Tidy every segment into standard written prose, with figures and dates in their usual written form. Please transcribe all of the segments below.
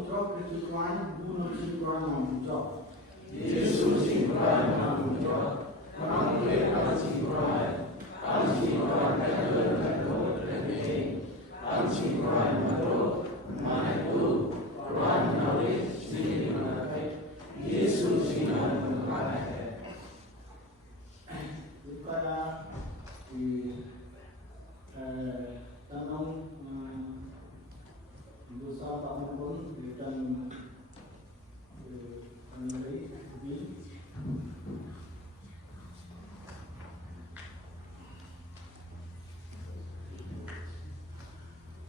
putra Kristus Tuhan, bunuh Tuhan yang putra. Yesus Tuhan yang putra, kamu lepas Tuhan, kamu Tuhan yang berdoa, kamu Tuhan berdoa, mana itu Tuhan nawi sini mana Yesus Tuhan mana. Daripada di tanam dosa bangun pun dan mengenai di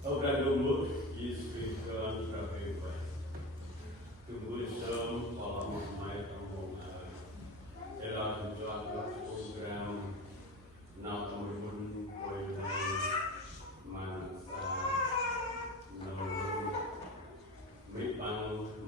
Obrigado, amor. Isso que eu para ver, pai. Que bolsão, falamos mais como era do lado do grão, não como foi mas não me pão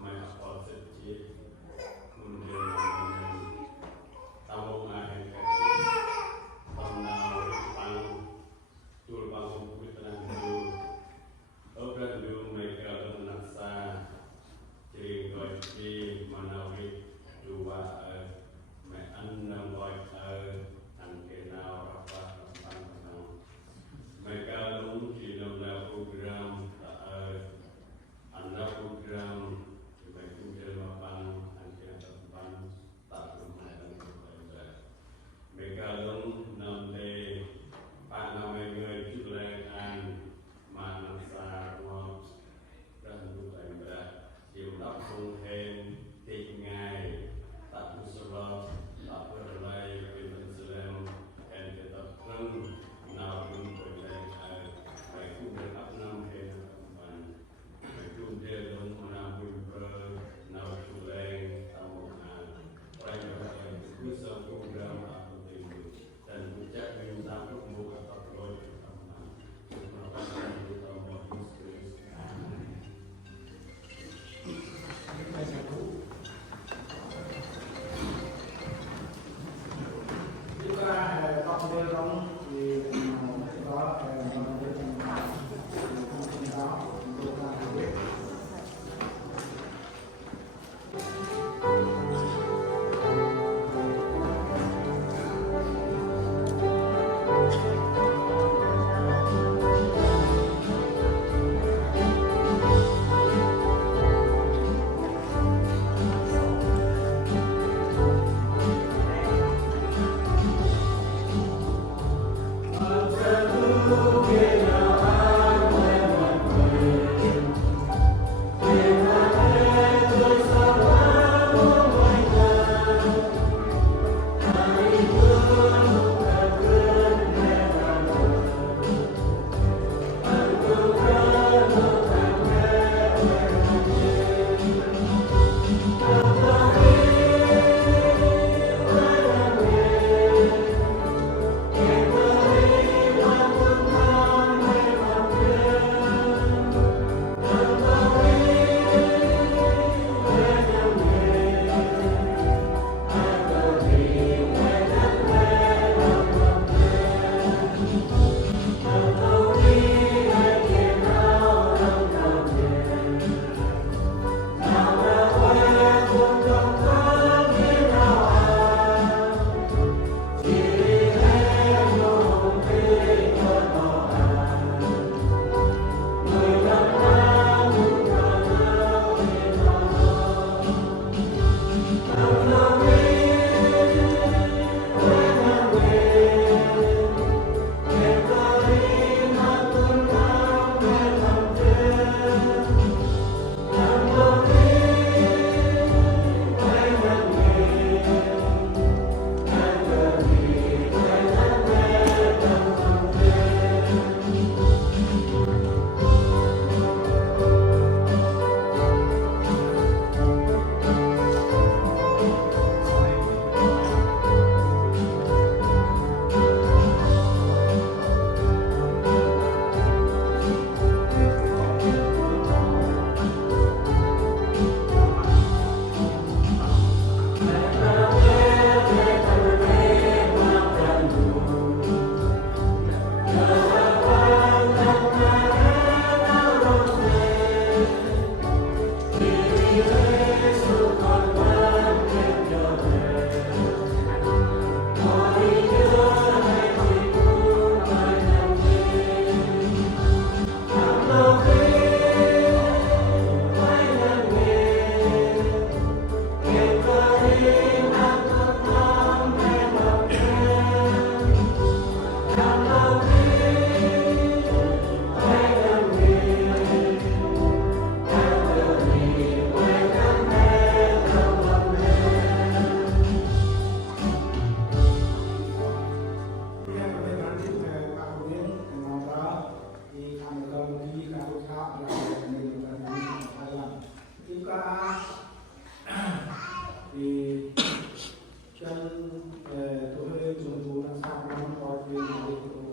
cả thì chân tôi dùng cụ làm sao nó có quyền để tôi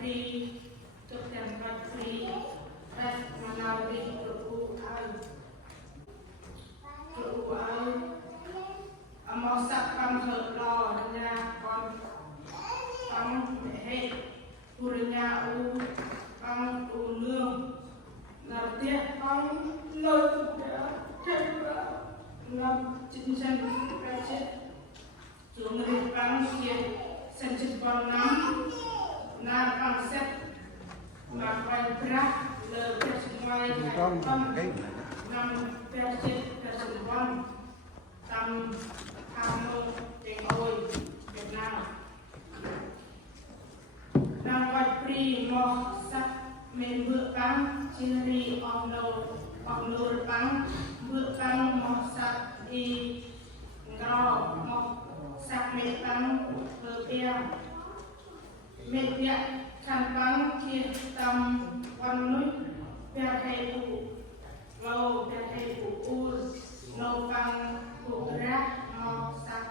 free, took them not free, but Malawi to out. A mosak come her law, con hệ Puranya u con u lương đầu tiên con lôi phục trên ngầm chính chân ra chết xuống lên băng kia sân chân con nắm na băng xét mà quay ra lơ ra ngoài con nằm ra chết ra chân con tâm tham mưu trên ôi Việt Nam đang quay pri mò sắc men vựa băng chiri om nô băng vựa băng mò sắc đi ngao mò sắc men băng vựa bia men bia khăn băng kia tâm quan núi bia hay phụ lâu bia hay phụ u nô băng phụ ra mò sắc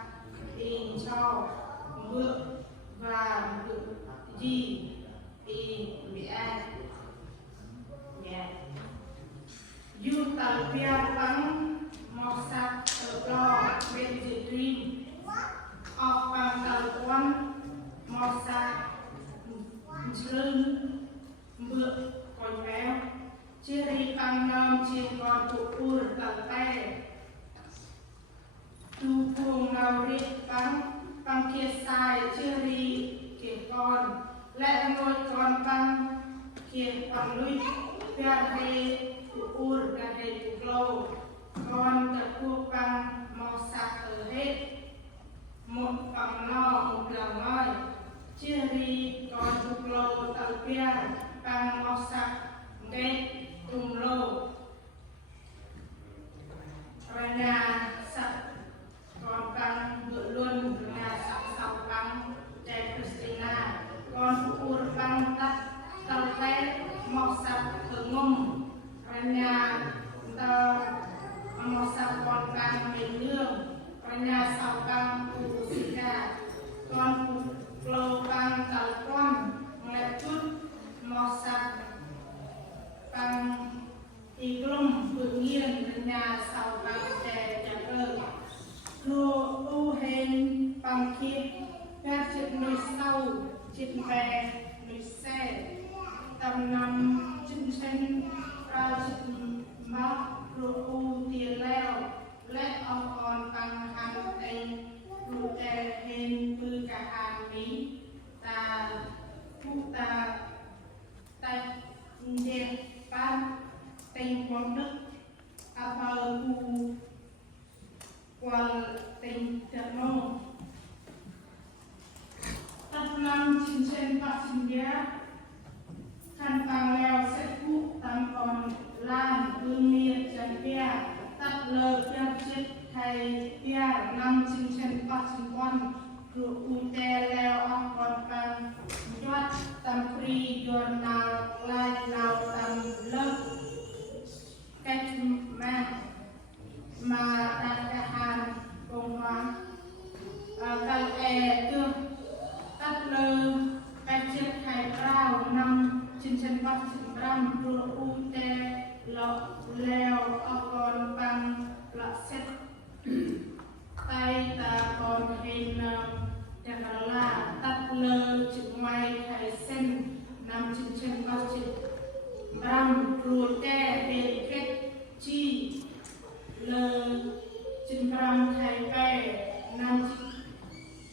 đi cho vựa và vựa G E B A you talpia pang mosak lo vegetarian of pang talpuan mosak trơn bữa còn béo chia đi pang nam chia con tụ pur tận tay tu phùng nào đi pang kia sai chia đi kia conและโดยก่อนปังเขียนปังลุยเพื่อให้อุรกันให้โกลก่อนจะพูดปังมอสักเฮดหมดปังนอกหมดหลังน้อยเชื่อรีก่อนโกลตัลเปียปังมอสักเกตตุมโลปัญญาสักก่อนปังเบื่อล้วนปัญญาสักเสาปังใจคริสติน่าก่อนอุรปังตัดตัลเตมอสักเถื่องมปัญญาตมอสักก่อนปังเป็นเรื่องปัญญาเสาปังอุสิกาก่อนโกลปังตัลก้อนและชุดมอสักปังอีกลุ่มฝึกเงียนปัญญาเสาปังแจจะเลิกครูอูเฮนปังคิดงานจิตนุยเศร้าจิตแปรนุยแซ่ตำนำจิตเช่นเราจิตมักครูอูเตียนแล้วและเอากรปังหันเองครูแจเฮนปือกะหานนี้ตาผู้ตาตาเด็กป้าเต็งความนึกอาเปอร์กูกวาเต็งเตโนตัดนำชินเชนปักชินยาขันปังแล้วเสร็จผู้ตามก่อนล้านปืนเมียจันเปียตัดเลิกเปียจิตไทยเปียนำชินเชนปักชินวันครูอูเตแล้วออกก่อนปังยอดตามฟรียนนาวไล่ลาวตามเลิกแกชมาดักกะหานกงวังกัลเอตัวตัดเลยไปเช็ดไข่เปล่านำชินเชนปักชินรำครูอูเตแล้วเอาก่อนปังละเซ็ตไตตาก่อนเห็นจากกะลาตัดเลยจุดไม้ไข่เส้นนำชินเชนปักชินรำครูเตเด็กเก็ตจีเลยจินปรำไทยไปนำ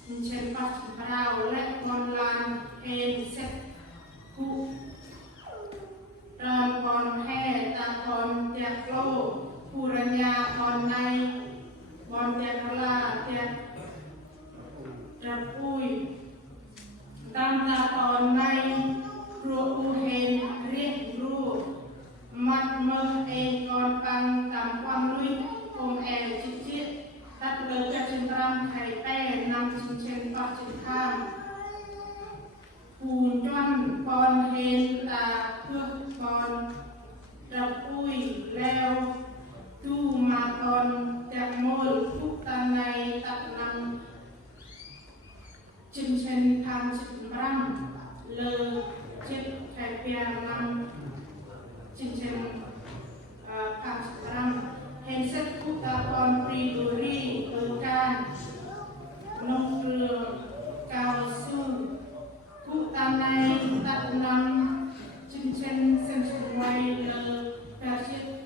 จินเชนปักจินปราวและมอนลานเอ็นเซ็ตผู้รำก่อนแห่ตาก่อนเตียโกลผู้รัญญาก่อนในบอนเตียกลาเตียระปุยตามตาก่อนในครัวอูเฮนเรียกรูมัดเมื่อเองก่อนปังตามความลุย 5 khải tè nằm trên tọt trên tham phù choăn con hên tà phước con đập ui leo tu mà con đẹp môi phúc tan này tập nằm trên tham trên răng lơ chết khải bè nằm trên tham trên răng hên sức phúc ta con pri đô ri ở can nông trường cao su phúc ta này tập nằm trên sen ngoài lơ ta chết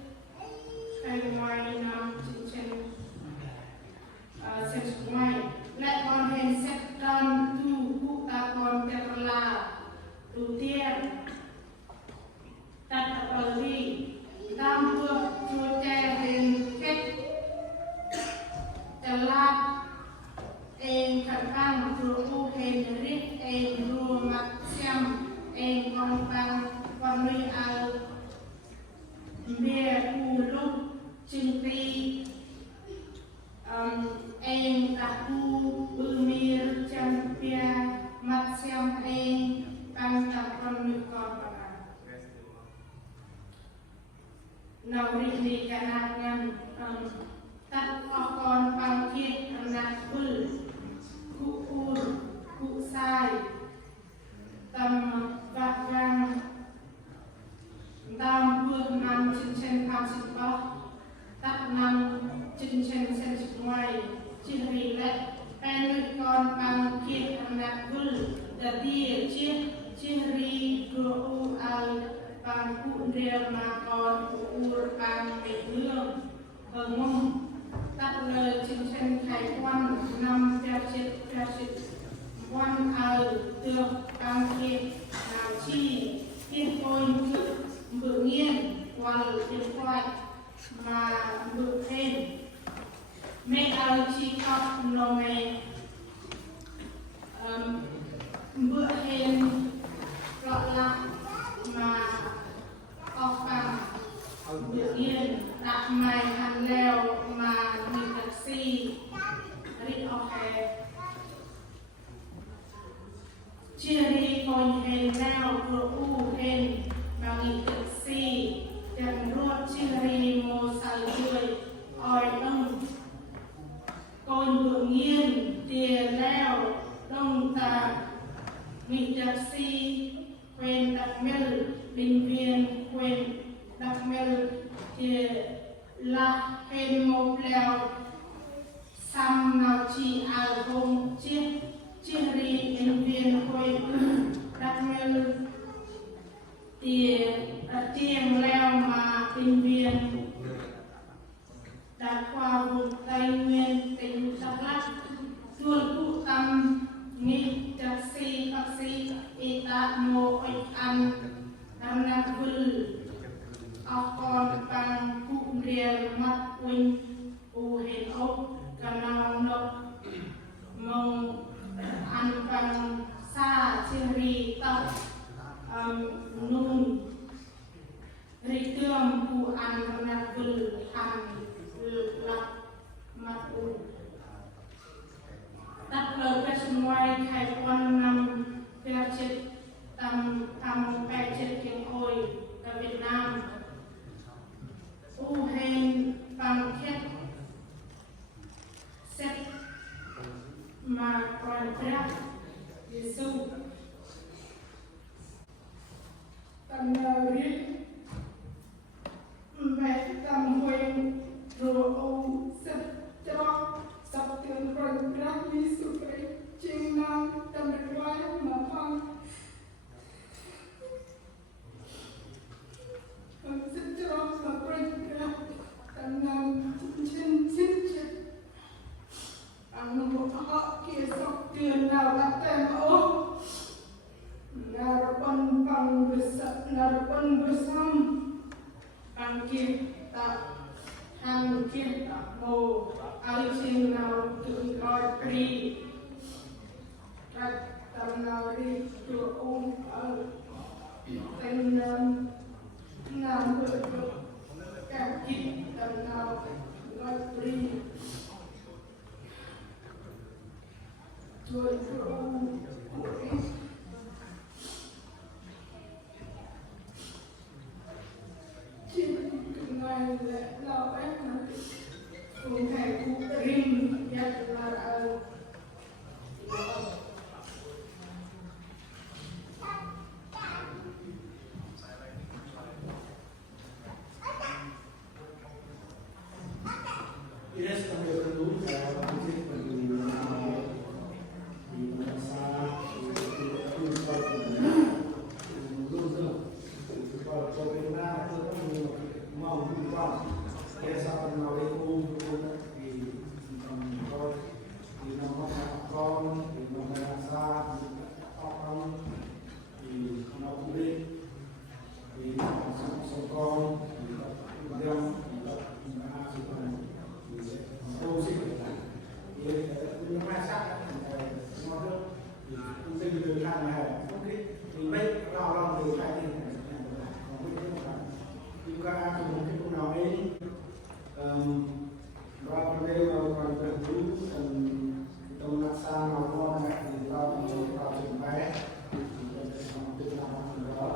khai ngoài nằm trên sen ngoài lại còn hên xét tròn tu phúc ta còn đẹp là đầu tiên đặt ở đi tam vượng chua tre hên kết chả lát em khẩn khăn rùa u hên rít em rùa mặt xem em con băng con nuôi ao bia u lúc chừng ti em đặt u bư mir chân bia mặt xem em băng tập con nuôi con băng nào đi cả ngang tắt con băng kiệt nạt bự cụ sai tầm vạt vàng tam vương nằm trên tham sinh bó tắt nằm trên sen ngoài trên rì lệ bên nuôi con băng kiệt nạt bự đã đi trên rì rùa u ai băng cụ riêng mà còn cụ băng mệt lương ở mông tắt lời trên thái quan năm theo chết quan ở được băng kiệt nào chi tiên tôi bự nghiên quan điện thoại mà bự thêm mẹ ở chi học nó mẹ bữa hên lọ lạc mà học bằng bự nghiên đặt mày hành leo mà đi taxi đi học hè chia đi con hên leo vừa u hên và nghỉ taxi chẳng ruột chia đi mô sài đuôi oi đông con bự nghiên tiền leo đông tà nghỉ taxi quên đặt mel bình viên quên đặt mel thì là hên một leo xăm nào chỉ ao không chia đi bình viên quên đặt mel thì tiền leo mà bình viên đã qua vùng Tây Nguyên tỉnh Đắk Lắk luôn cụ tâm nghỉ taxi bác sĩ y tá mô ích ăn đam nạc vư học con bằng cụ riêng mặt huynh u hên ốc cả nào nộp mong ăn bằng xa trên rì tóc nôn rì tương cụ ăn đam nạc vư ăn lạc mặt u tắt lời cái xung quanh khai quan năm theo chết tầm cái chết tiếng ôi ở Việt Nam u hên bằng kết xét mà còn rác Giêsu tầm nào biết mẹ tầm huynh rồi ô xét cho sắp tiền còn rác Giêsu cái chinh nam tầm được quay mà phong rất cho mà quên ra tầm nào trên chết bằng một họ kia sắp tiền nào bắt tem ô nào quân bằng bersam bằng kia tak hàng kia tak mô alising nào tự gọi pri các tầm nào đi chùa ung ở tên nam vợ được các kịp tầm nào gọi pri Yes, kami akan dulu musik bagi di masa mau berubah. Assalamualaikum di nomor akun, di nomor rasa, di akun, di nomor publik, di nomor sokong, di kemudian musik thì nó ra sắc nó rất cũng sẽ được làm là không biết thì mấy lo được cái gì còn biết thế mà chúng ta dùng cái câu nào ấy và vấn đề mà còn cần chú trong mặt xa nào lo này thì vào trường bé tự làm đó.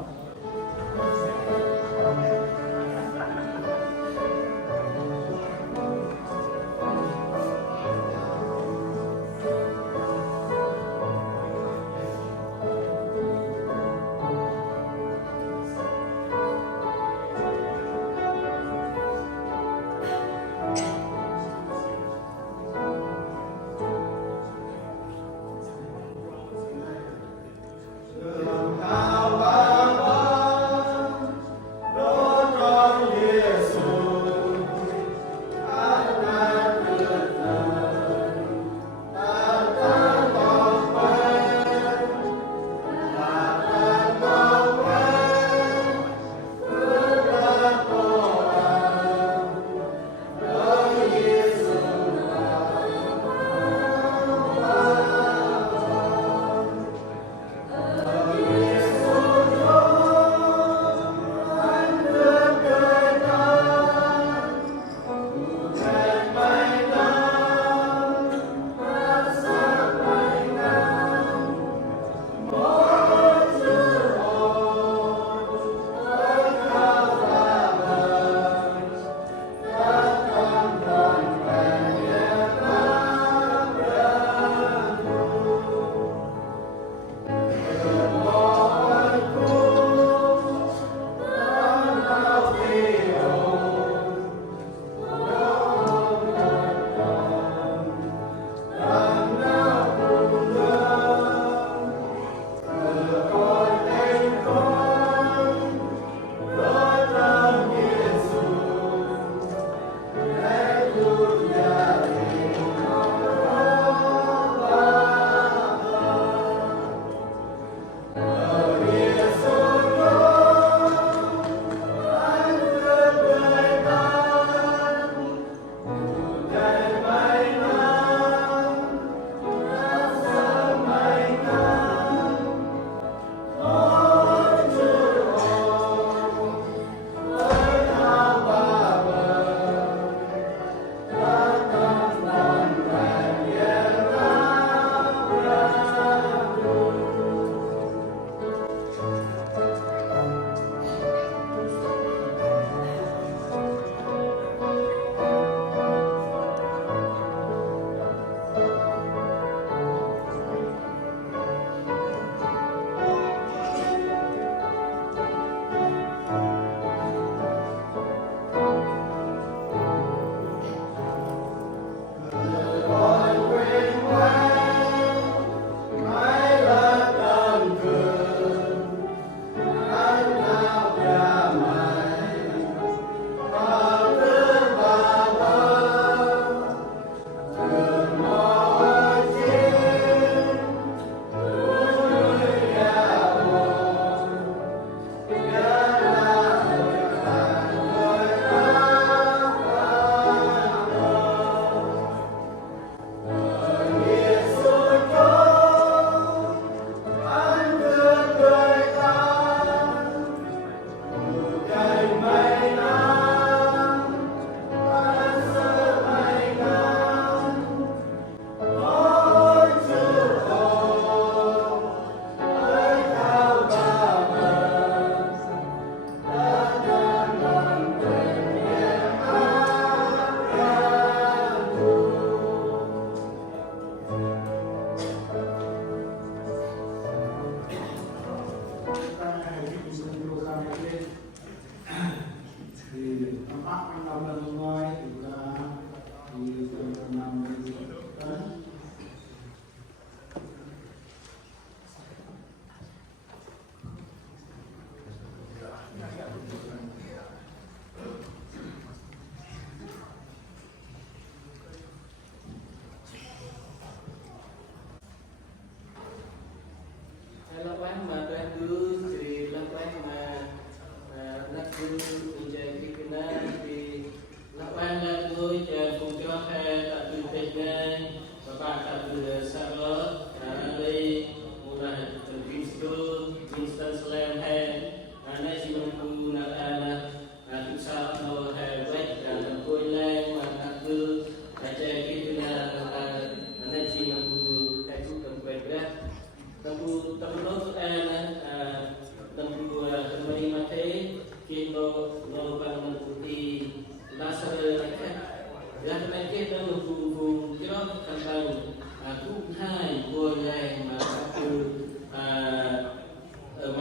từ Sarah, Ali, Mona, Principal, Winston Slam hay, nay chỉ bằng cụ là thực sao nó hay vậy là tôi lên mà ta cứ tại chơi cái là nay chỉ bằng cụ cái chút cầm về đó, cầm cụ tâm nó tụi em cầm cụ cầm đi mà thế khi nó bằng cụ thì Lazarus này dan penyakit dan hubung kira tentang hai buổi ngày mà từ ở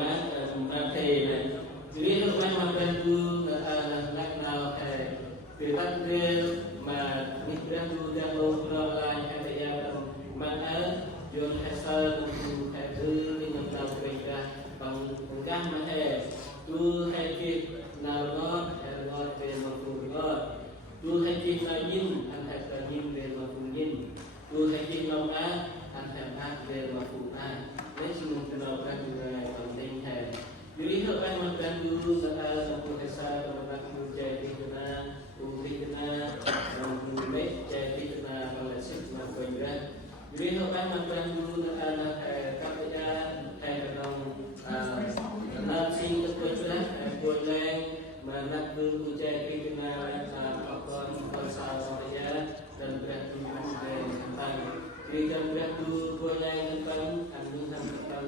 mà thề này vì lúc anh mà bên tu lạc nào thề về bắt đưa mà biết bên tu đang lâu lâu lại hay bây giờ mà ở John Hester tu thề thứ đi nhập tàu về ra bằng gam mà thề tu hay kia nào đó về một vùng đó tu hay kia là nhìn anh hay là nhìn về một vùng nhìn tu hay kia lòng á anh hay về một vùng á lấy xin một cái nào các người bằng tên thề jadi hal yang membantu saudara profesor teman-teman menjadi kena publik kena memulai jadi kena koleksi memperberat jadi hal yang membantu anak KPA kenal sing terpeculah boleh menakbul jadi kena pakon konsul saya dan berarti menjadi tentang jadi berarti boleh tentang kandungan tentang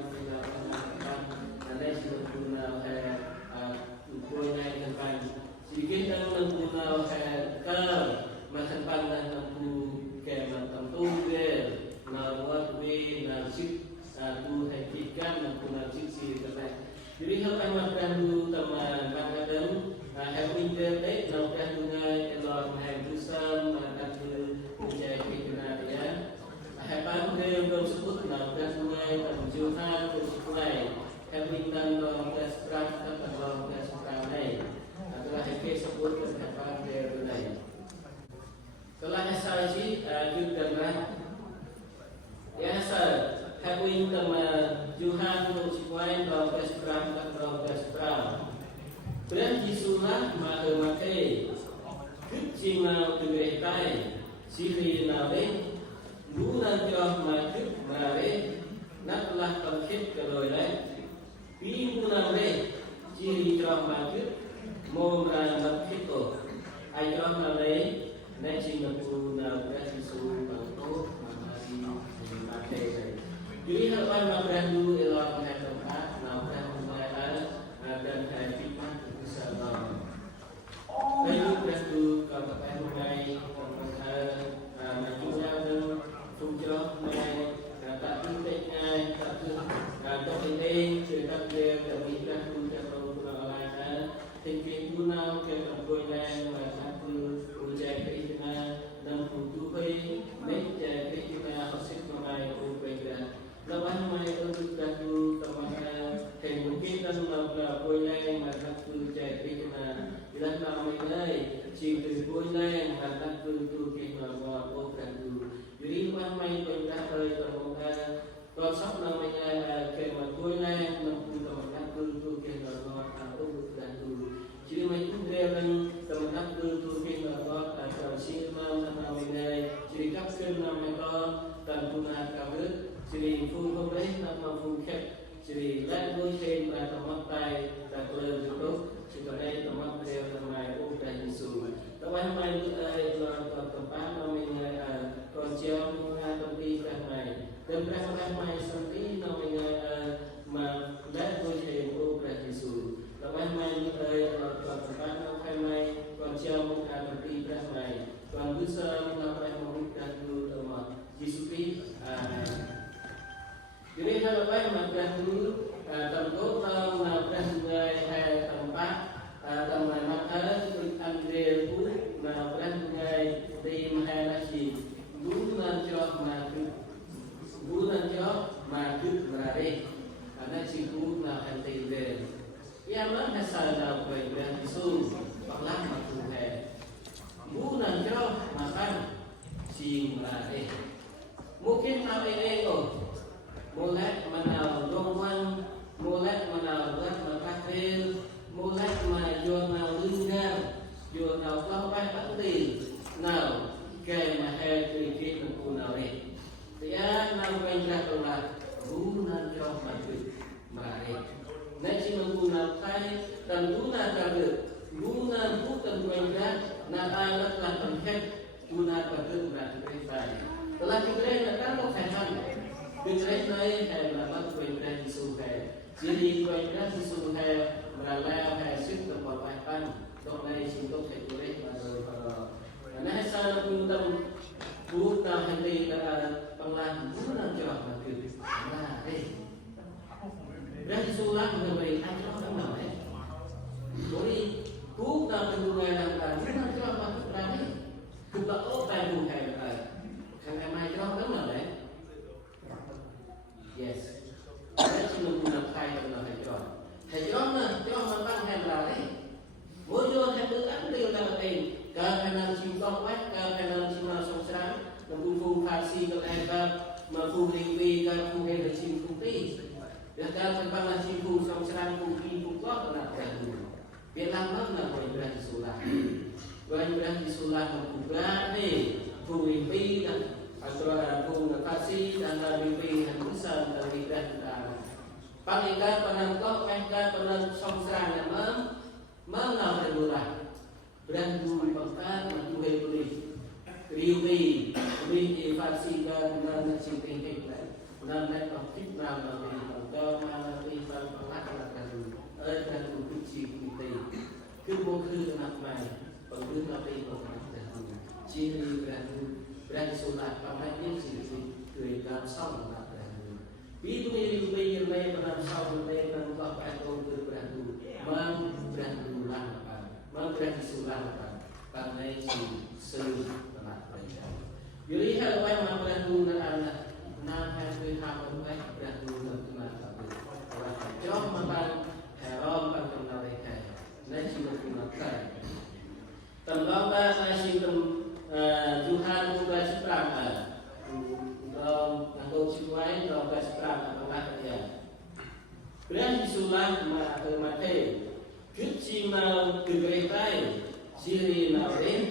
đây là phần nào tôi này thành phần chỉ biết đang làm phần nào cơ mà thành phần là làm phần kèm làm tầm tu về nào qua về nào chức tu hay kỹ can làm phần nào chức gì các bạn jadi hal yang membantu teman bangsa dan help internet nào kan dengan elok mahasiswa membantu menjadi kenalian hal yang tersebut nào kan dengan penjualan sesuai Hamilton dalam tes berat atau dalam tes ramai adalah hasil sebut kesehatan dia. Setelah saya sih juga dengan ya saya Hamilton Johan untuk semuanya dalam tes berat atau dalam tes berat. Dan jisulah mati kecima dibetai sihri nabe bulan jauh mati nabe naklah terkit kelolai Pi puna re ciri trong mà trước mô ra lập thiết tổ ai trong là đấy nên chỉ là phù nào ra chỉ số bằng tốt mà đi mà thề này chỉ là quan mà đang du là ngày tổng phát nào đang ngày ở gần ngày phi mát của sở lòng đây lúc đang du còn các em hôm nay còn mà chúng ta đang phun cho ngày tại kinh tế ngày tại trong kinh tế chuyện các điều là bị các tu cho tôi là lại tình kiến tu nào cái phần quê lan và các tu tu chạy cái chuyện nào đang tu tu hay mấy chạy cái chuyện nào học sinh mà mày tu về ra là ban mày ở tu các tu tao mà thành một cái đang là quê lan mà các tu chạy cái chuyện nào thì đang làm mấy đây chỉ từ quê lan mà các tu tu cái nào mà tu các tu jadi ban mày quê ra hơi tao còn sắp năm anh kể mà tôi này mình cũng tầm các tu kể là nó tạo tu là tu chỉ mấy chúng đều lên tầm các tu kể là nó tạo sinh năm năm này chỉ các sinh năm này có tầm tu là cao đức chỉ phun không đấy năm phun khép chỉ lại đôi thêm là tầm mắt tay là lời chủ đốc chỉ có đây tầm mắt đều là mai ô đại hình sủ tầm mắt mai là tầm bát năm mình còn treo tầm đi ra này dan ramai seperti namanya dan boleh beroperasi ramai tempat ramai konsep seperti ramai dan bisa melakukan memberikan dulu Yesus jadi kalau baik makan dulu tentu tahu melakukan sebagai tempat tempat makan ambil pun melakukan sebagai di mahalasi bulan jauh maju bulan jauh maju berada karena cikgu nak henti dia. Yang mana salah berada di sun, balang maju hai. Bulan jauh makan sing berada. Mungkin tak ini oh, mulai menau dongwan, mulai menau buat makafir, mulai menjual menau lingkar, jual menau kelapa pasti. Now, kaya mahal kerikit menau ni. Thì dan guna kagak guna bukan kuendah na alat lah penghet guna kagak berarti berita telah diberi kan mau sehat diberi naik kayak nama kuendah disukai jadi kuendah disukai meralai kayak sih terpapaikan untuk naik sintok sekure baru karena saya pun bukan hendak pengelolaan guna jawab mati nah berarti sulang memberi ajar orang lain. Jadi bukan pengguna dan bukan cuma masuk berani. Bukan apa yang bukan berani. Karena macam orang lain. Yes. Saya cuma guna kai dengan hijau. Hijau na hijau memang yang lain. Mujur yang berambil dalam ini. Kerana cinta wah, kerana cinta sosial, membuku farsi kelihatan, membuku kerana cinta putih. Dan dalam tentang cipu sama kuki buka nak beradu. Biarlah mana kau berani sulah. Kau berani sulah membuka ni, kuipi dan antara kasih dan kuipi dan besar dan tidak dan. Pangikat penangkap, pangikat penang sama mana berdulah. Beradu pangkat menjual beli. Riubi, beli farsi dan cinta hikmat. Dan mereka fitnah dan mana tinggal pelakar dan kunci kunci kemudian nak main pengguna payung dan ciri berani solat pamannya ciri kerja sama dan itu ini main dalam sama main dalam apa yang beradu beradu berani solat karena itu seluruh telah berjalan. Jadi hal yang beradu anak nam hai mươi hai ông ấy đã luôn được mà cho mà bạn rom bạn trong nào đây này chỉ một cùng lập lại tầm đó ta chỉ tầm Tuhan juga seberang atau situasi juga seberang apa ya berani sulam ke mate kecil mau ke gereja siri narin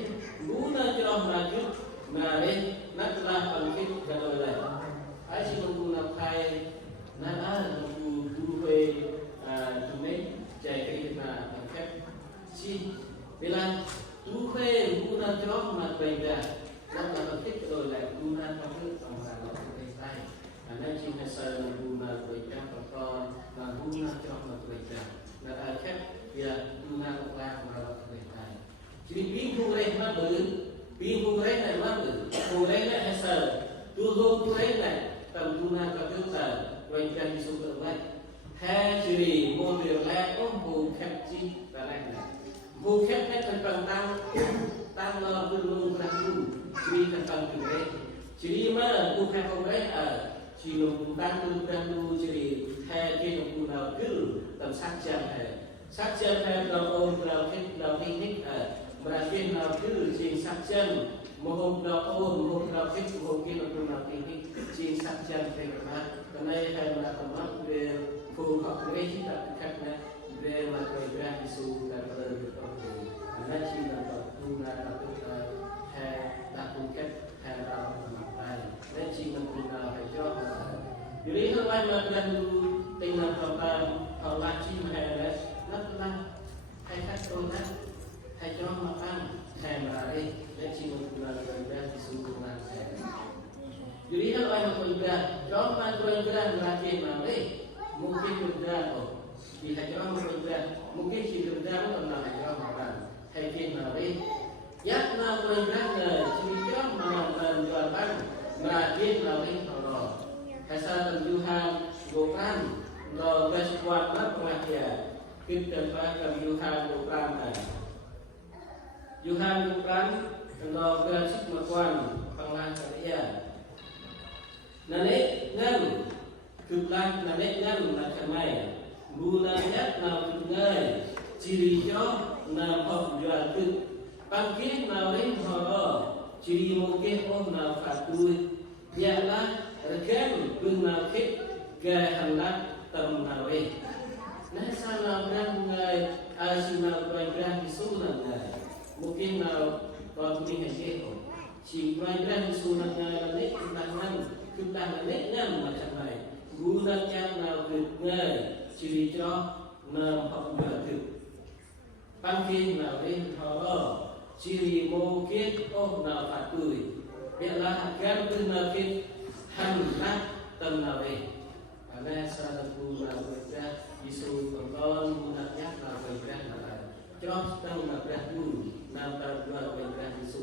guna cerah maju narin naklah bangkit kalau lain ai chỉ menggunakan kai nana menggunakan tumen jai kerana angkat si bila tuhe guna job nak benda nak bangkit kalau lain guna pakai sama kereta karena cina saya menggunakan benda perkon guna job nak benda nak angkat dia guna kelas malah kereta jadi bingung rehma bingung rehma hasil dulu rehma guna kereta berikan di sumber lain. Hajri model lain bukan cik tanah. Bukan tentang tang belum berlaku. Jadi tentang kiri. Jadi mana bukan kongres chỉ tăng tu jadi hai guna gil tầm sắc chân hai đầu ôn đầu thích berarti đầu gil chỉ sắc chân một đầu ôn một đầu thích một kia đầu thích chỉ sắc chân phải cái này hai là tầm mắt về phù hợp với cái cách này về mà cái ra Giêsu đã lời được con người nó chỉ là tu là hai là cùng cách hai là mặt tay nó chỉ là cùng là phải cho jadi kalau makan dulu tinggal program laci mahal nak lah hai kat orang hai jom makan hai merari laci mula berada di sumber jadi kalau makan ibadah jom makan ibadah laci mahal mungkin ibadah di hai jom makan ibadah mungkin si ibadah pernah hai jom makan hai jom mahal yak nak ibadah si jom makan jual ban merajin mahal Asal Tuhan bukan lo bersuat pengajian kita pakai Tuhan bukan Tuhan bukan lo bersuat pengajian nanek ngan kebelah nanek ngan macam mana gunanya nak tungai ciri jo nak jual tu pangkit naik horo ciri mungkin nak fatui ialah rekan bernafik kehendak temnawi. Nah sana berangai asina berangkat di sunnah mungkin kalau kami hajiko si berangkat di sunnah ni kita ngan macam mana gunanya nak berngai ciri jo nak berangkat Ban kinh nào đến họ lo chỉ mô kết ô nào phạt tuổi biết là cái từ nào kết hành nát tâm nào về nên sao là tu nào về ra Giêsu con muốn nhắc nào về ra là cho tâm nào về tu nào ta vào về ra Giêsu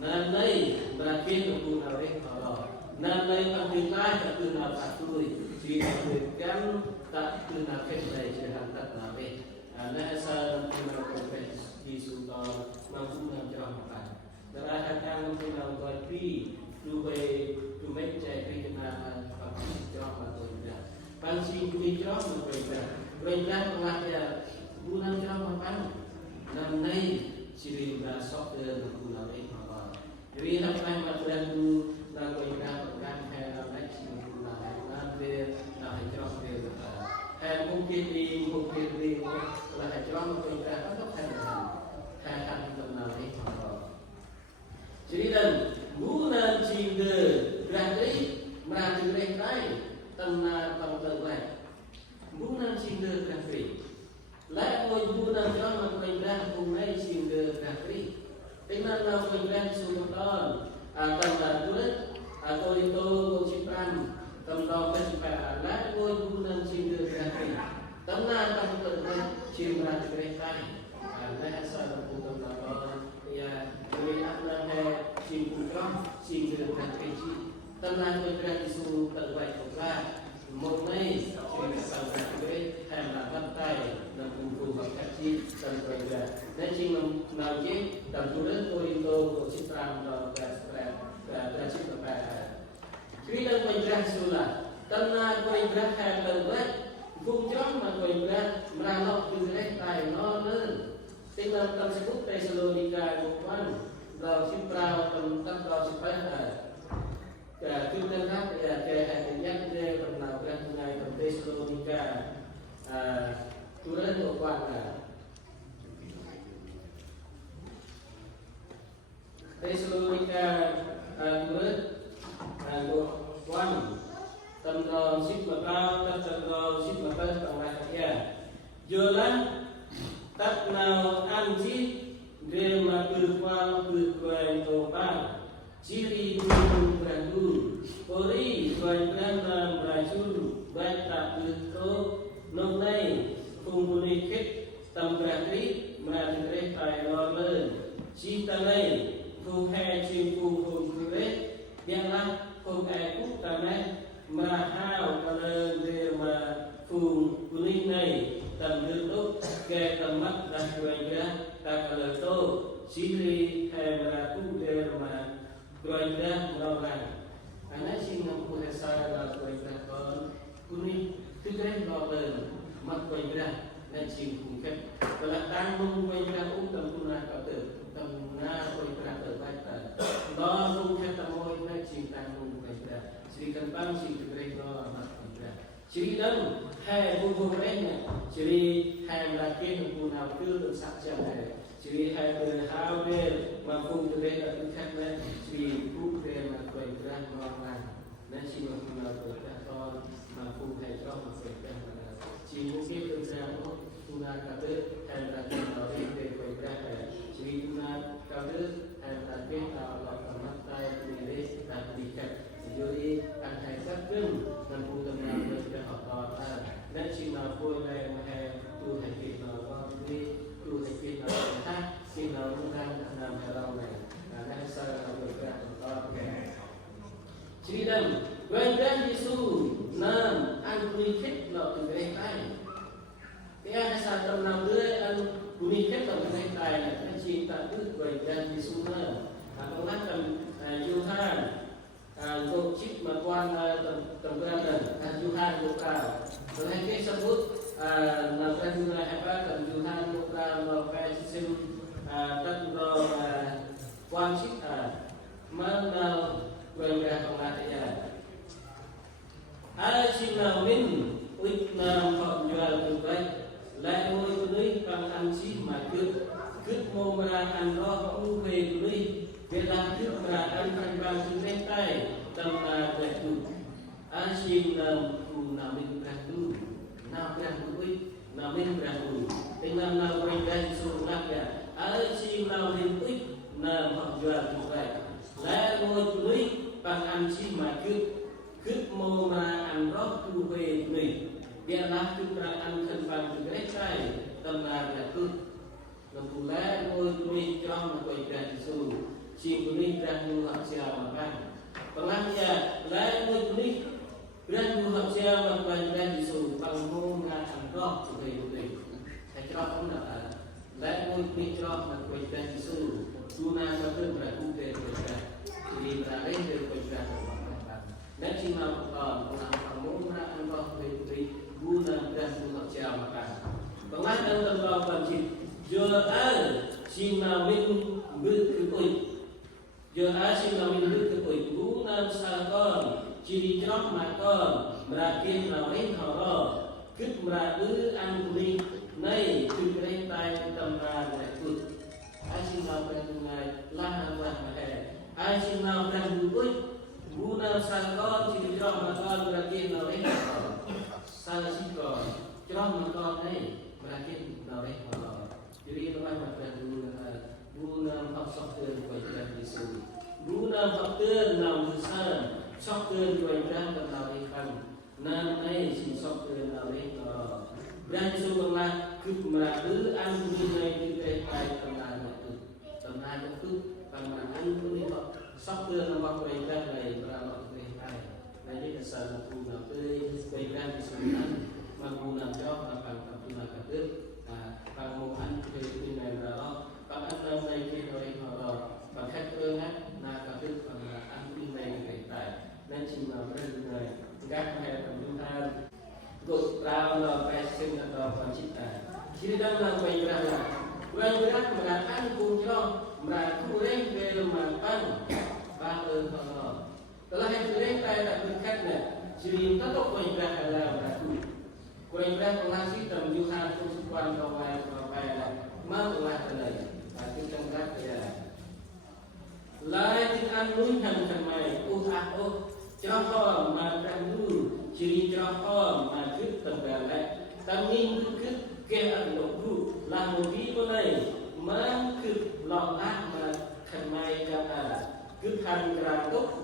nên đây là kết tu nào về họ lo nên đây ban kinh lai là từ nào phạt tuổi chỉ là về cái từ nào kết này chỉ hành tất nào về nên sao là tu nào về Giêsu con mampu mencerahkan. Terakhir kita berarti to make jadi kita cerahkan Tuhan. Pansi kita cerahkan Tuhan mengajar bulan cerahkan dan naik ciri dasar dan bulan ini. Jadi apa yang masalah itu nak kita berkat hari naik ciri bulan nanti nak cerahkan. Hari mungkin lah cerahkan kita atau hari akan mengenali Allah. Jadi dan bulan cinta berarti merantai rai tanah terbaik. Bulan cinta berarti. Lain bulan jangan mengenai bulan cinta berarti. Dengan nama bulan Sultan akan bertulis atau itu ciptaan tentang kesukaan. Lain bulan cinta berarti. Tanah terbaik cinta berarti.และสารพัดต่างๆอย่าเรียกนั่นแหละสิ่งผู้กล้าสิ่งเรื่องการเป็นชีตำนานเป็นการที่สูงตั้งไว้ของข้าหมดไม่ช่วยสร้างการเกิดแห่งหลักตั้งใจนำผู้ผู้กับการชีตั้งไว้ได้และจริงนำเย็บตั้งตัวเรื่องตัวอินโตตัวชิตรามเราแต่ชิตรแปรชีวิตนั้นเป็นการสูงละตำนานเป็นการแห่งตั้งไว้ผู้จ้องมาเป็นการมาลอกคือให้ตายนอนเนิ่นTinggal tersebut Tesalonika bukanเราชิปราตั้งเราชิปราคือเรื่องนั้นแกยักษ์เรื่องเราการงานของเทสโลนิกาตัวเรื่องตัววันเทสโลนิกาตัวเรื่องตัววันตั้งเราชิปราตั้งเราชิปราตั้งอะไรเยอะแล้วtak nau anji dia mampir kuang berkuai topang ciri burung berandu pori kuai berandam beracun baik tak berto nonai kumunikit tambrakri meradikri taylolen citanai kuhai cimpu kumkure biarlah kuhai kutamai mahau kalau dia mahung kuninai tầm nước tốt kê tầm mắt đặt quanh ra ta cả lời tô xí hay là cũng đều mà quanh ra lo lắng anh ấy xin năm của thầy sai là quanh ra con kuni thứ đấy lo lời mắt quanh ra nên xin cùng phép và là tăng mông quanh ra cũng tầm tu na cả tử tầm na quanh ra tử vai ta lo mông phép tầm môi nên xin tăng mông quanh ra xin cần băng xin thứ đấy lo mắt quanh ra chỉ đơn hai buku mereka, jadi hai laki mampu nampil dan saja jadi hai berhasil mampu terlihat ikat jadi buku dia mampu bergerak melawan dan si mampu nampil atau mampu hai kau mampu bergerak jadi mungkin bergerak tuna kata hai laki nampil dia bergerak jadi tuna kata hai laki kalau mata ini tak diikat jadi hai kata mampu tenang bergerak atau nên chỉ nào vui này mà hè tu hành kỳ nào có đi tu hành kỳ nào khác khi nào cũng đang làm hệ lâu này nên sao là được ra to chỉ đừng quên đến Giêsu nên anh quy khích lọ từ cái tay cái anh sao trong năm đứa anh quy khích lọ từ cái tay là cái chỉ ta cứ quên đến Giêsu nên con lát cần du than tổ chức mà quan tầm ra lần du than vô cao rồi cái sebut làm ra du than apa tầm du than vô cao mà phải xem tận rồi quan chức mang nào quên ra không là thế này ai xin nào mình uy nam họ nhờ từ đây lại ngồi từ đây bằng ăn xin mà cứ mô mà ăn đó họ mua về từ đây việc làm trước là ăn thành bằng từ bên tay tầm là đẹp đủ ai xin nào mình càng đủ nào càng đủ nào mình càng đủ dengan nama dan sunnahnya asyik nawin tik nama jual tuai lalu tuai pangan si makut kut mau an roh tuai tuai biarlah tuan kenpan tuai kai tenar yakut lembulan tuai jom tuai dan su si tuai dan nuhak siapa kan pengahnya lalu tuai dan nuhak siapa dan su pangmu an roh tuai tuai cho không là lại ngôi pin cho mà quay ra thì sư tu na cho đơn là cụ thể của cả thì là lên được quay ra của bạn nên chỉ mà còn làm muốn ra ăn vào về bu na ra tu học chào mà cả còn lại đang làm vào phần chỉ giờ ai xin nào mình bước cái tuổi giờ ai xin nào mình bước cái tuổi bu na sao con chỉ cho mà con mà kia nào đến họ đó cứ mà cứ ăn đi này từ cái tay tâm ra lại vượt ai xin nào ra ngày la và hè ai xin nào ra vui bu nào sang con chỉ cho mà con là kia nào đấy sang xin còn cho mà con này là kia nào đấy họ jadi nó mang mặt ra bu nào học sọc tường quay ra đi sự bu nào học tường nào thứ sao sọc tường quay ra tầm nào đấy không nam này xin sọc tường nào đấy dan sumberlah kemerabu anjunai di depan tenaga itu pandangan ini kok sokir nomor mereka lain berawak mereka jadi kesalahan guna baikkan disebutkan menggunakan jawab akan terguna kader panguhan keinginan berawak pangan naik ke oleh Allah pakai pengat nak kader pangan ini mereka dan cuma berdua enggak ada pembunuhan Gột rao là phải sinh là còn chít chỉ đang là quay ra mà ăn cùng cho mà thu đến về mà ăn ba ơn họ đó là hai thứ đến tay là phương cách này chỉ riêng các quay ra là thu quay ra còn là sĩ tầm du ha không xung quanh vào bài là mang lại cái này và cái trong rác này lại thì ăn nuôi thành mày cho họ mà đang nuôi chỉ cho họ mà cứ tầm lại tâm nhiên cứ kêu ăn lộc ru là một ví con này mà cứ lọt ác mà khăn mai ra cứ khăn ra gốc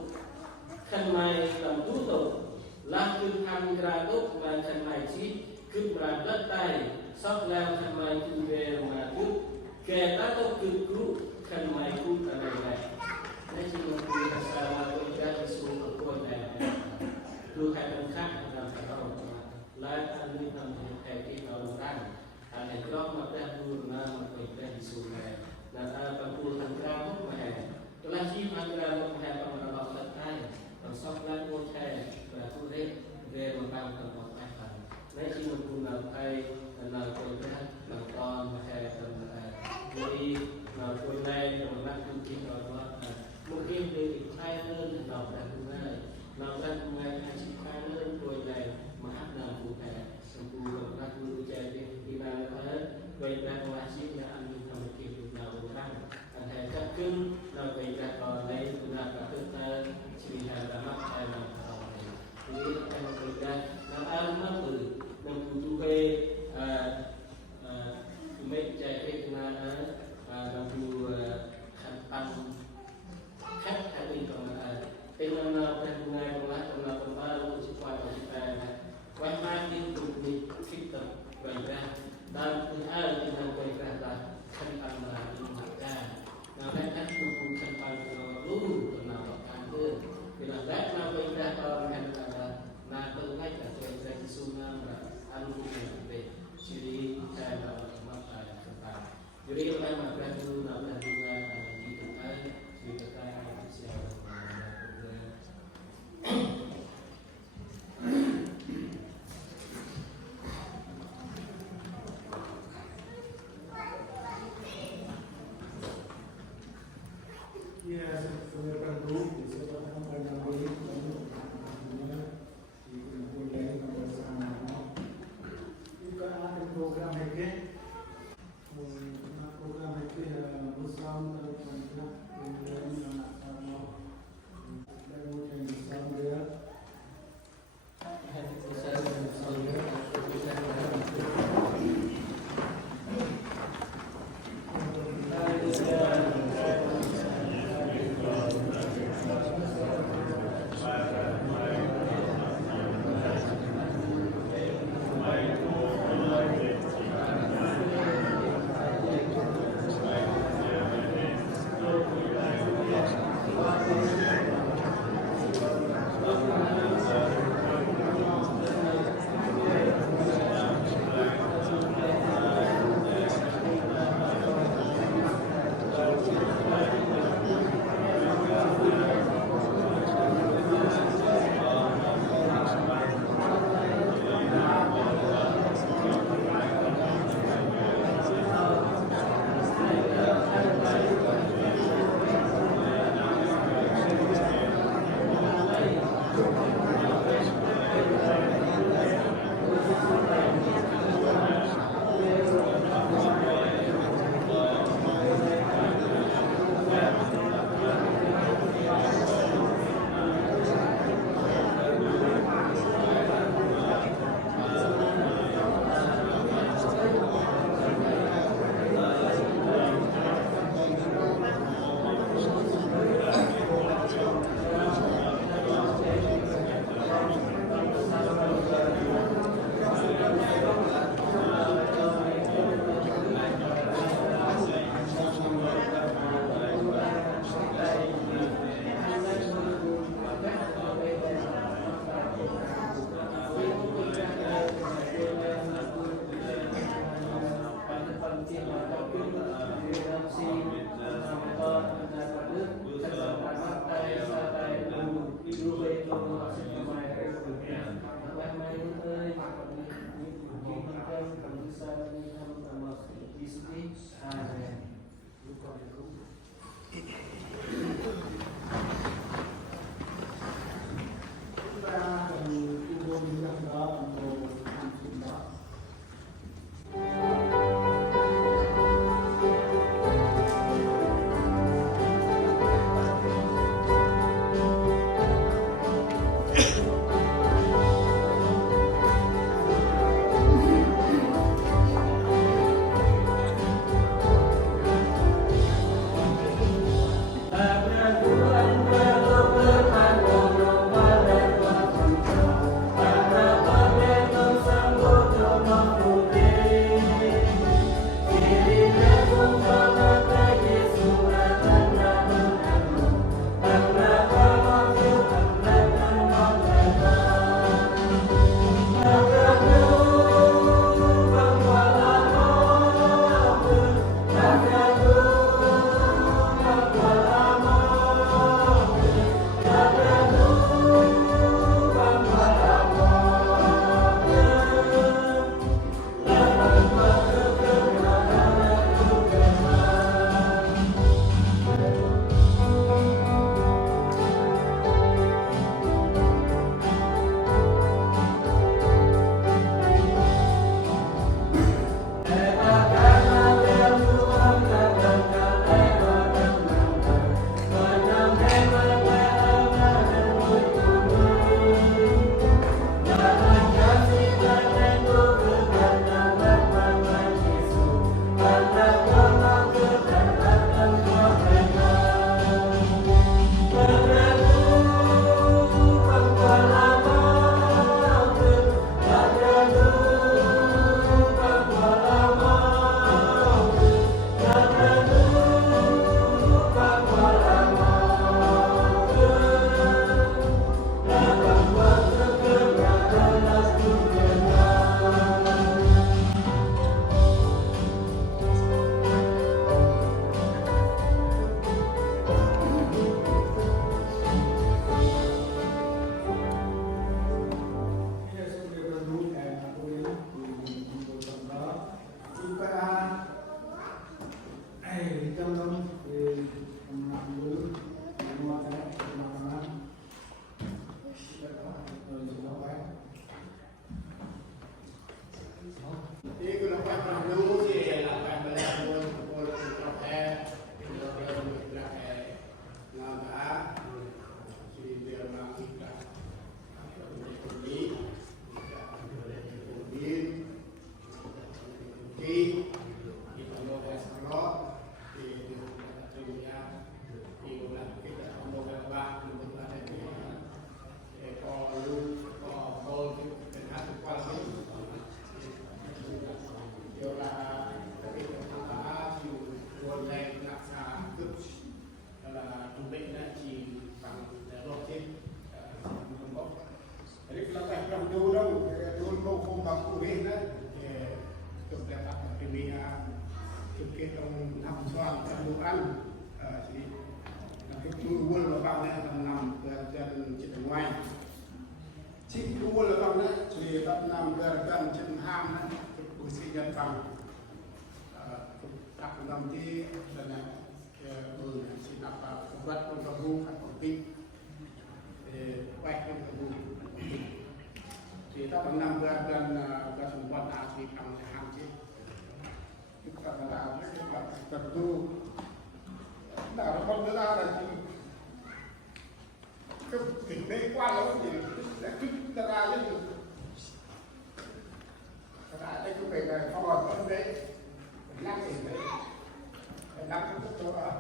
khăn mai làm tú tục là cứ khăn ra gốc mà khăn mai chỉ cứ ra đất tay sót lao khăn mai cứ về mà cứ kẻ ta tốt cứ cứu khăn mai cứu cả này đây chỉ là một cái sao mà tôi đã đi xuống ở quê này đưa hai bên khác làm cái đó lại anh đi làm cái cái đó đang anh ấy có mà đang đưa mà mình đang đi xuống này là bằng cua thằng ra không mà tôi làm chi mà ra một hai bằng là bằng đất ai bằng sóc lá cua chè và cua đấy về bằng bằng bằng hai phần lấy chi một cua nào hay là cua ra bằng con mà hay bằng cua mà cua này bằng lát cua chín rồi đó một cái thì hai hơn đọc ra cua này làm ra cua này hai chỉ hai hơn cua này mà hát là cua này cua bằng lát cua chè đi làm hết vậy ra cua chỉ là ăn như thằng kia được nào được ăn anh hay chắc cưng là vậy ra còn đây cũng là cả thứ chỉ là mắc hay là thì anh người ta làm ăn mất từ nằm tu về mấy chạy cái là làm tu ăn khách hay đi còn tên nào tên ngày còn lại còn là còn ba luôn chỉ quay vào chúng ta quay mai liên tục đi kích tập quay ra dan thứ hai là quay ra là khăn ăn là dùng mặt ra nào đây khách cùng khăn ăn luôn còn nào còn ăn hơn thì là lát nào quay ra còn hay là từ ngay cả quay ra cái sung là ăn luôn về chỉ đi thay là mặt là jadi apa yang mereka dulu nak juga gitu kan gitu kan siapa ya sebenarnya dulu disebutkan banyak boleh juga ada program ini program itu bersama dengan anak sama dan mungkin bersama dia này nằm gần trên ngoài chỉ đua là bằng đấy thì tập nằm gần trên ham đấy tôi xin nhận bằng tập nằmที่là xin tập vật trong tập bu phải còn kinh quay trong tập bu thì tập nằm gần sùng vật đã thì bằng ham chứ tập là tập bu đã không được ra là cái tình đây qua đó thì đã cứ ra rất nhiều đây cũng về là không còn ở đấy lắc thì đấy lắc cũng tốt đó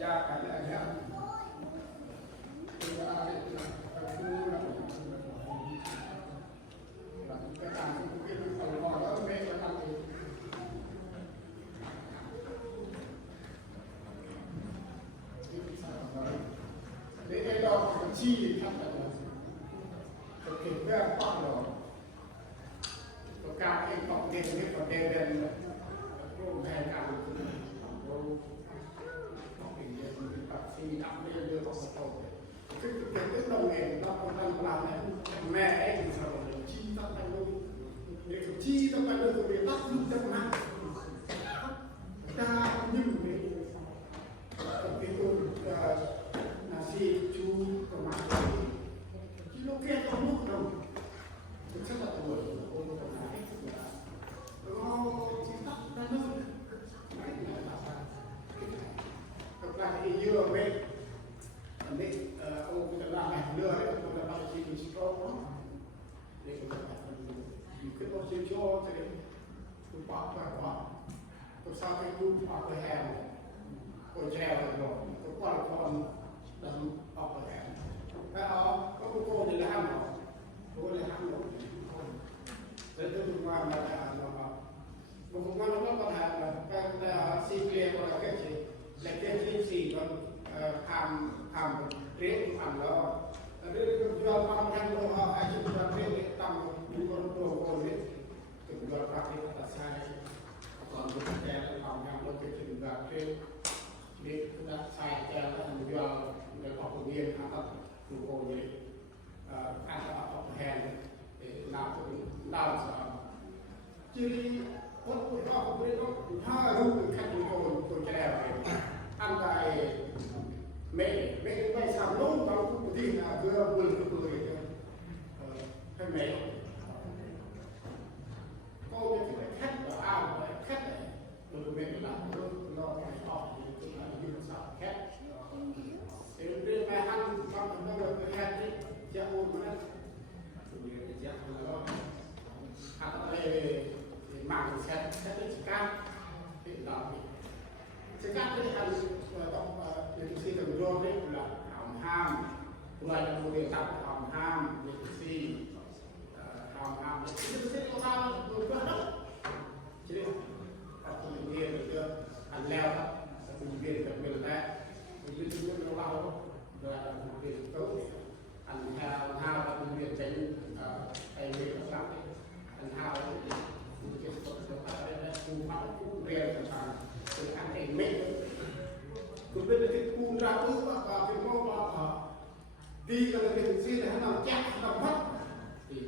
ra cái này nhá cái làm cũng biết còn còn ở đây nó làm gì để đây đó cái chi thì thằng là thực hiện cái quan rồi các cái cộng tiền cái cộng tiền bên gồm hai cả gồm cộng tiền cái tập si đắm lên đưa vào một tổ cái nông nghiệp nó không đang làm này mẹ ấy thì sao rồi chi tăng tăng luôn để chi tăng tăng luôn rồi tắt luôn tăng năng ta nhưng cái tôi là si chú còn mà cái lúc kia không lúc đâu thực chất là tuổi thì như ở bên ông cũng làm ảnh lừa đấy ông là bao nhiêu chỉ có để cái con chim cho thì tôi bỏ tôi sao cái tôi bỏ cái hẻm tôi treo rồi tôi qua con đâm bỏ cái hẻm cái đó có cô thì là ham rồi cô là ham rồi đấy tôi qua mà một con nó có thể là cái xin kia hoặc là cái gì là cái gì còn tham riết ăn đó jual orang yang aja jual riết tam bukan dua riết jual pakai atas saya còn một cái làm yang một cái chuyện là riết đã sai cho nó jual để có một viên ăn đủ cô vậy ăn ở hèn để làm sao chỉคนผู้ชอบคนนี้ก็ถ้ารู้ขั้นตอนตัวแก่อันใดไม่สามล้มเราผู้ที่นะเพื่อบุญผู้เลยให้แม่ก็จะถึงแค่ตัวอ้าวแค่ตัวเป็นหลักเราไม่ออกที่เราอยู่สาวแค่เรื่องแม่ฮันฟังมันก็แค่ที่จะอุ่นนะตัวเดียวจะแล้วอะไรmạng sẽ được cắt thì làm sẽ cắt cái ăn trong những cái đường đua đấy là hàm ham ngoài là một điều tập hàm ham những cái hàm ham những cái có sao được cơ đó chứ các thành viên được ăn leo thành viên được mình ra mình biết nó bao là thành viên tốt ăn hao là thành viên tránh thành viên nó làm ăn hao anh thấy mệt cũng biết là cái cuốn ra cứ và cái mô mà đi là cái gì là nó chắc nó mất thì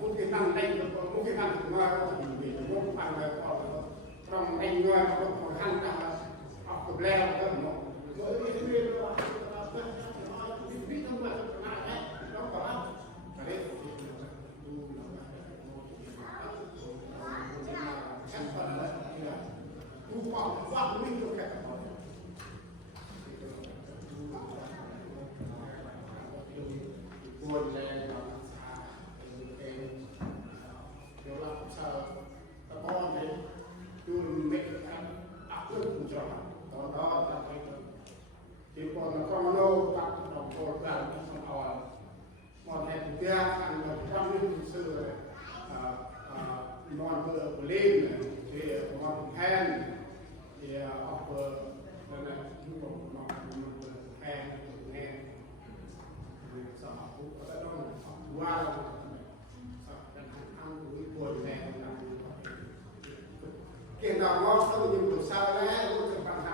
một cái năng đây một cái năng mà vì một phần là trong anh người nó còn khăn là học được leo đó mà với cái nguyên đó biết không mà nó có đấy sản phẩm là thu phòng vạn minh được cả buồn lên kiểu là sợ các con đấy tôi mình áp lực cho đó là cái thì còn là con nô tập đồng cột là nó hỏi một ngày thứ ba ăn được trăm linh sự món vừa lên thì món hen thì học vừa là những món hen nghe sợ học cũng ở đó qua là sợ ăn cũng buồn nè kiện nào ngon không nhưng từ sau đấy cũng các bạn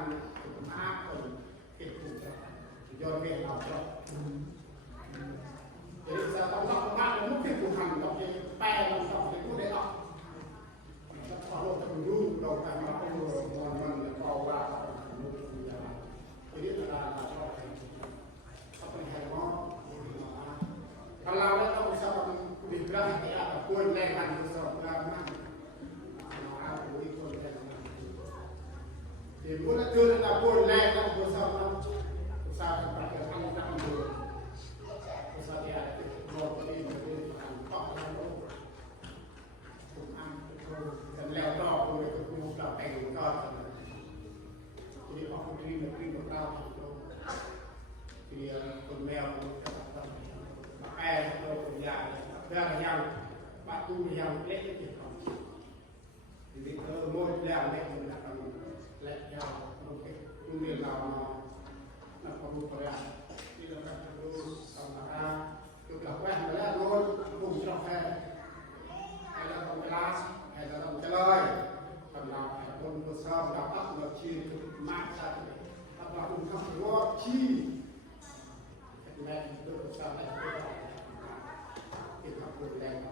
đưa là buồn này là buồn sao thì phải là ăn năm buồn sao thì một cái ăn to lắm luôn cũng ăn cần leo to rồi cũng là thành to thì họ cũng đi được cao thì con mèo nó e rồi cũng dài ra là nhau bạn tu với nhau lết cái chuyện không thì biết môi leo lết mình là còn lết nhau ok tu liền nào nó còn một cái đi là các tu xong là cứ là quen rồi là luôn cùng trong hè hay là còn cái lá hay là còn cái lời còn là con một sao là bắt được chi mạng ra bắt là cùng không có chi mẹ được sao lại cái học được đèn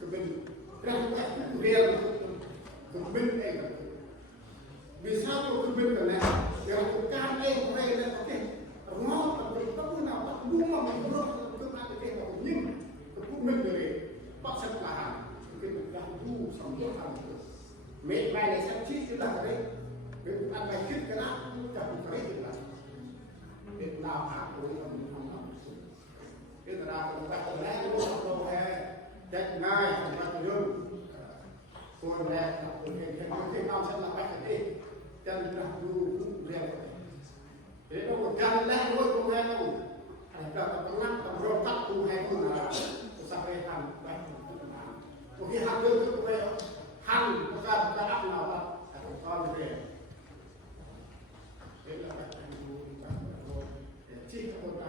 cái bên răng riêng cái bên này vì sao tôi cái bên này để tôi can lên đây là ok ngon là tôi có nào bắt đúng mà mình được tôi ăn cái này nhưng tôi cũng mình rồi bắt sạch là cái mình đang thu xong rồi làm mẹ này sẽ chỉ cái là đấy cái ăn bài kít cái nào cũng chẳng cái gì là Việt Nam hạ đối với mình không làm thế là chúng ta có lẽ lúc đầu hè cách ngay chúng ta dùng tôi lẽ cái nào sẽ là bạch cái gì chân là du rèn thế đâu có chân lẽ thôi không nghe đâu thành ra có nắp có rô tắt tu hay tu là sao đây làm bạch một khi hàng lương cứ về hàng có ra đắp nào là con về thế là bạch chỉ có một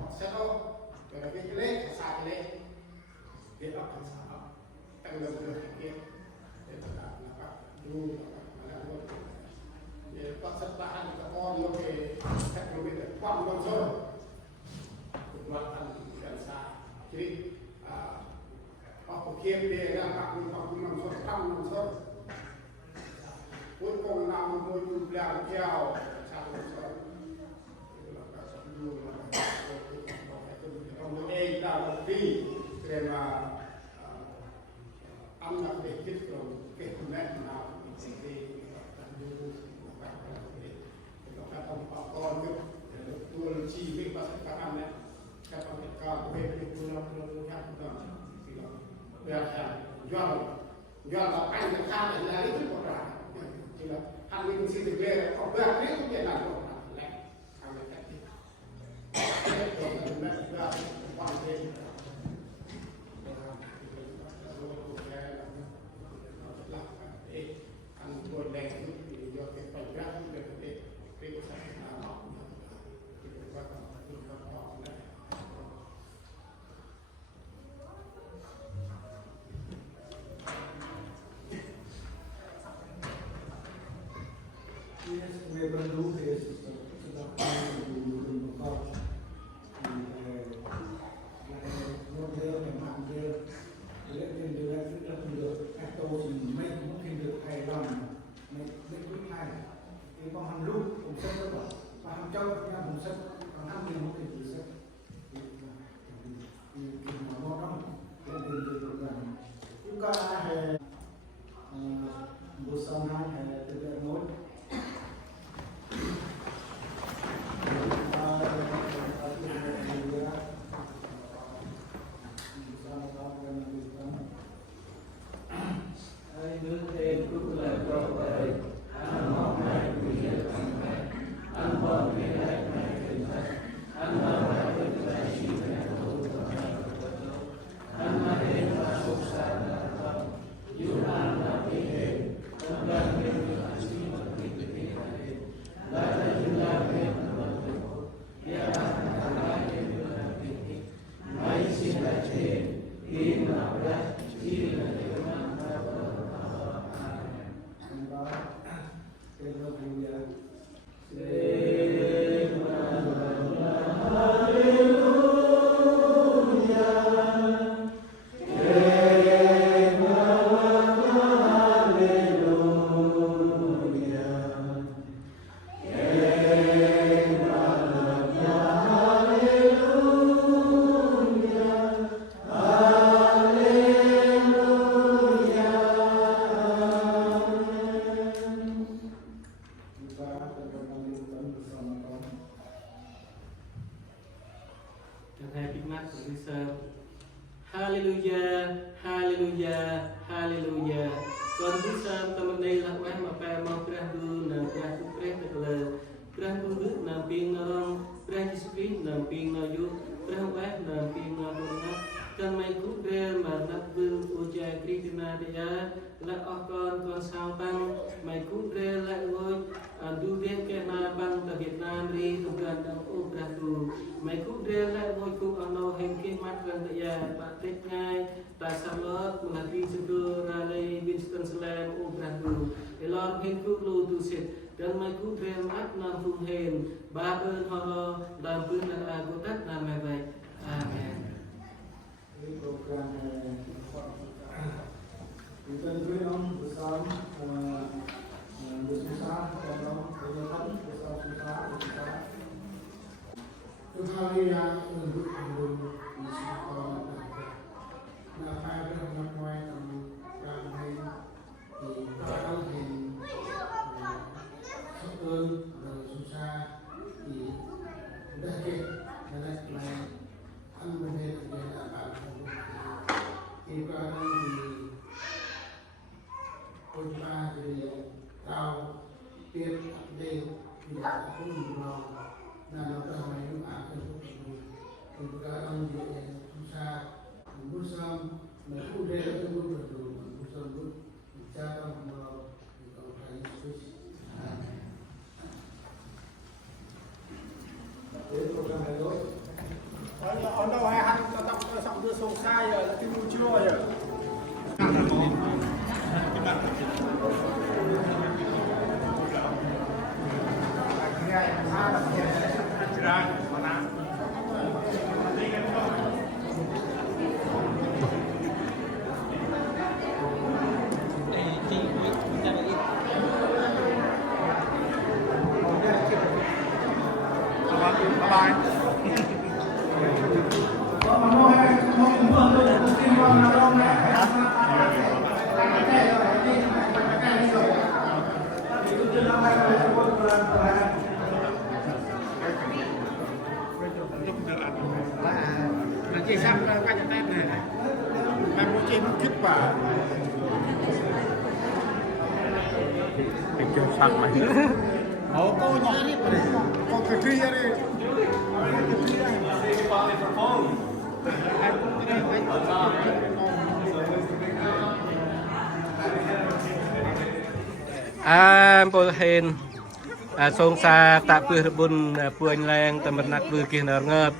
họ sẽ đâu rồi là cái lết xa cái lết cái đó là sao tăng lượng được cái kia để là các du là luôn để các sắp ta ăn các con nó về các nó biết là quan con rồi cũng là ăn gần xa chỉ họ có kia để là các mình học cũng làm sốt tăng làm sốt cuối cùng làm một môi trường làm theo sao làm sốt trong đây là một đi để mà ăn là để kết rồi cái phần này nào thì đi các con cứ tôi chi với các anh đấy các con cao về cái tôi nó khác hơn thì là do là anh được tham là lấy cái của ra thì là anh mình xin được lên họ về cái không thể làm được lại anh được cách đi quan hệ ăn buổi đèn thì do cái phần rác về cái nó we will do this và dan berlanjutkan bersama kawan. Dan happy match bisa. Haleluya, haleluya, haleluya. Con bisa teman đây là quán mà pa mau Prahu na Prahu Prahu Prahu na ping na rong Prahu Sri na ping na yu Prahu quán na ping na rong na cần mày cú rê mà nắp vương của cha Krishna dia là con sao băng mày cú rê lại ngôi du viết cái na băng tại Việt Nam đi tụi gần đang ô Prahu mày cú rê lại ngôi cú ano hình cái mắt gần tại nhà bạn tết ngay tại sao nó là đi sự ra đây Winston Slam ô Prahu để lo hình cú lưu tu sệt cần mày cú rê mắt nam phung hền ba ơn họ làm vương là của tất là mày vậy amen. Ini program kita beri bersama bersama kalau kegiatan bersama bersama kembali yang untuk di sekolah nak ada nak main kami di tahun ini sekolah susah di dah ke dan lain Alhamdulillah kita di kota di tahu tiap day tidak pun belum dan orang lain akan juga orang yang susah bersam berkuda itu bersam bicara melalui kota Yesus. Jadi program itu ở đâu hay ăn tập xong đưa sông sai rồi là cái vui chưa rồi bye. Chị sắp qua cho tay này em muốn chị kích vào kêu sắp mày cô nhớ đi con cái kia đi bồi hên sông xa tạ bươ bùn bùn làng tầm mặt bươ kia nở ngợp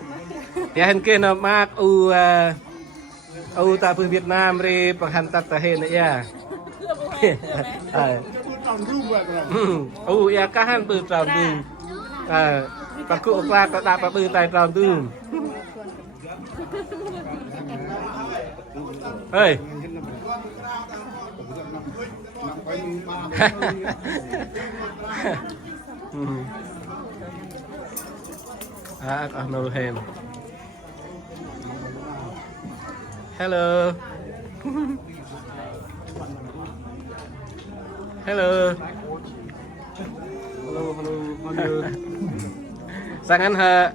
ya hên kia nó mát u tạ bươ Việt Nam đi bằng hành tạc tạ hên ya ya cá hên bươ tròn đường bằng cụ qua có đạp bươ tay tròn đường ơi no hand. Hello. Hello. Hello. Sang ăn hả?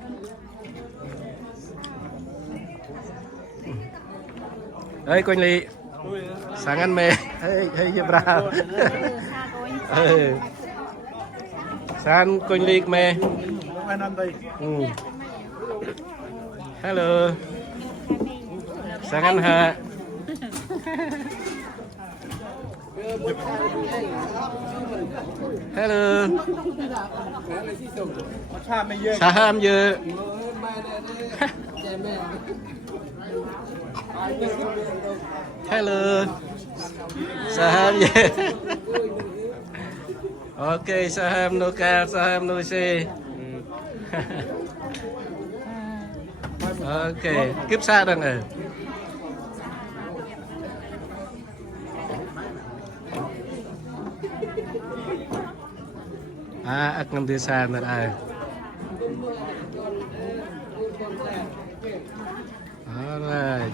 Ơi Quỳnh Ly. Sang ăn mê. Hey bravo. Sang Quỳnh Ly mê. Hello. Sang ăn hả? Hello. Saham dơ. Hello. Saham dơ. Ok, Saham no ca, Saham no xe. Ok, kiếp xa đang ở. Ngambil desa ntar Alright.